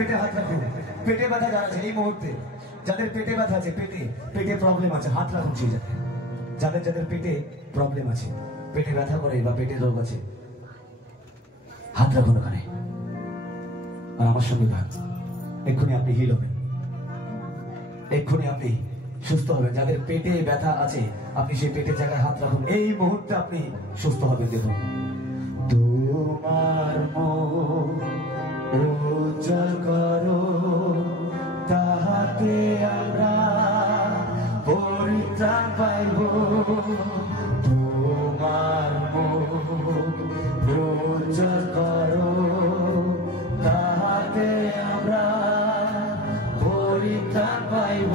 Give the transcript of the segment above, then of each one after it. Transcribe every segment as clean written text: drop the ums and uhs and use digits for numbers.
পেটে হাত রাখুন। পেটে ব্যথা যারা আছে এই মুহূর্তে, যাদের পেটে ব্যথা আছে, পেটে পেটে প্রবলেম আছে, হাত রাখুন সেই জায়গায়। যাদের যাদের পেটে প্রবলেম আছে, পেটে ব্যথা করে বা পেটে রোগ আছে, হাত রাখুন ওখানে। আর আমার সঙ্গে থাক, এক্ষুনি আপনি হিল হবেন, এক্ষুনি আপনি সুস্থ হবেন। যাদের পেটে ব্যথা আছে আপনি সেই পেটের জায়গায় হাত রাখুন, এই মুহূর্তে আপনি সুস্থ হবেন। দেখুন, তোমার মুখ উজ্জ্বল করো, তাহাতে আমরা পরিত্রাণ পাইব। তোমার মুখ উজ্জ্বল করো, তাহাতে আমরা পরিত্রাণ পাইব।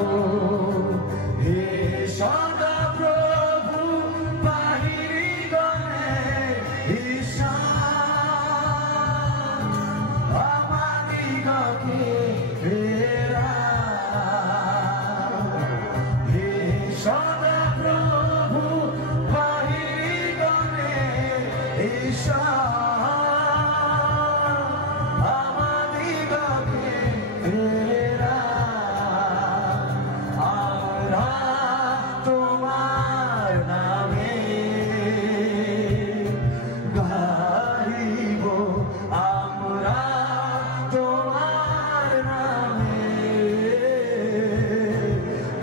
হে সদা প্রভু বাহিনীগণের ঈশান, আমাদিগকে ফেরাও। হে সদা প্রভু বাহিনীগণের ঈশান, আমাদিগকে তোমার নামে গাইব, আমরা তোমার নামে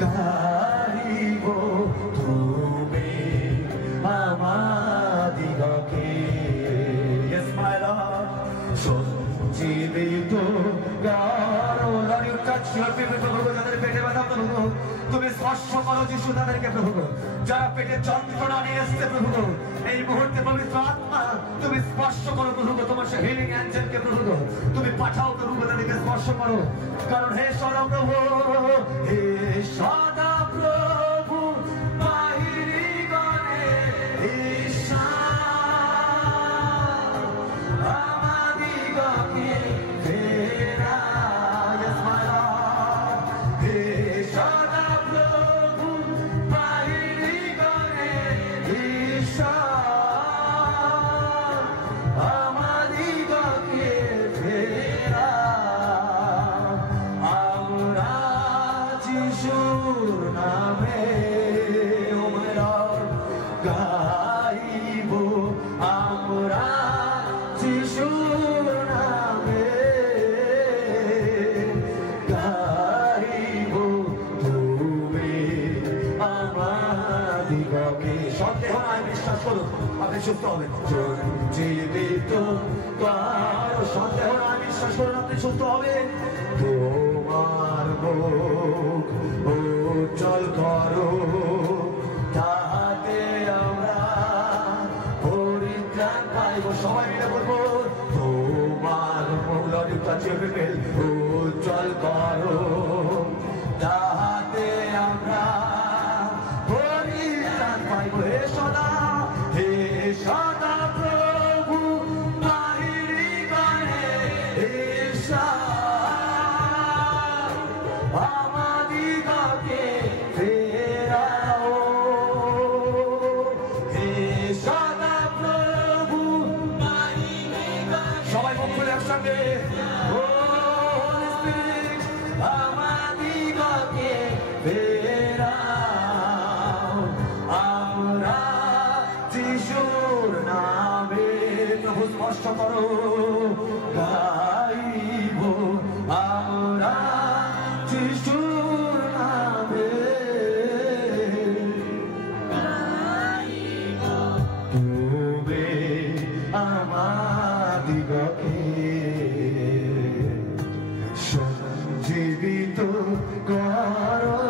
গাইব। তুমি আমাদিগকে সঞ্জীবিত করো। Lord, you touch your people, প্রভু। যাদের পেটে ব্যথা প্রভু তুমি স্পর্শ করো যিশু, তাদেরকে প্রভু। যারা পেটে যন্ত্রণা নিয়ে এসছে প্রভু, এই মুহূর্তে পবিত্র আত্মা তুমি স্পর্শ করো প্রভু। তোমার সে হিলিং অ্যাঞ্জেলকে প্রভু তুমি পাঠাও প্রভু, তাদেরকে স্পর্শ করো। কারণ হে সদা প্রভু, হে সদা প্রভু বাহিনীগণের ঈশান, আমাদিগকে ফেরাও। Yes, my Lord, হে সদা প্রভু বাহিনীগণের ঈশান, আমাদিগকে ফেরাও। আমরা যিশুর নামে ও my Lord গাইব, আমরা যিশুর নামে গাইব। তুমি আমাদিগকে, সন্দেহ নাই, বিশ্বাস করুন আপনি সুস্থ হবেন। জীবিত কারো সন্দেহ নাই, বিশ্বাস করুন আপনি সুস্থ হবেন। তোমার মুখ উজ্জ্বল করো, তাহাতে আমরা পরিত্রাণ পাইব। সবাই মিলে বলবো, তোমার মুখ উজ্জ্বল করো, তাহাতে আমরা পরিত্রাণ পাইব। হে সদা, হে সদা প্রভু বাহিনীগণের ঈশান, আমাদিগকে ফেরাও। হে সদা প্রভু বাহিনীগণের, সবাই মুখ খুলে একসঙ্গে, Holy Spirit, আমাদিগকে ফেরাও। আমরা যিশুর নামে প্রভু স্পর্শ করো গাইব, আমরা যিশুর নামে গাইব। তুমি আমাদিগকে সঞ্জীবিত করো।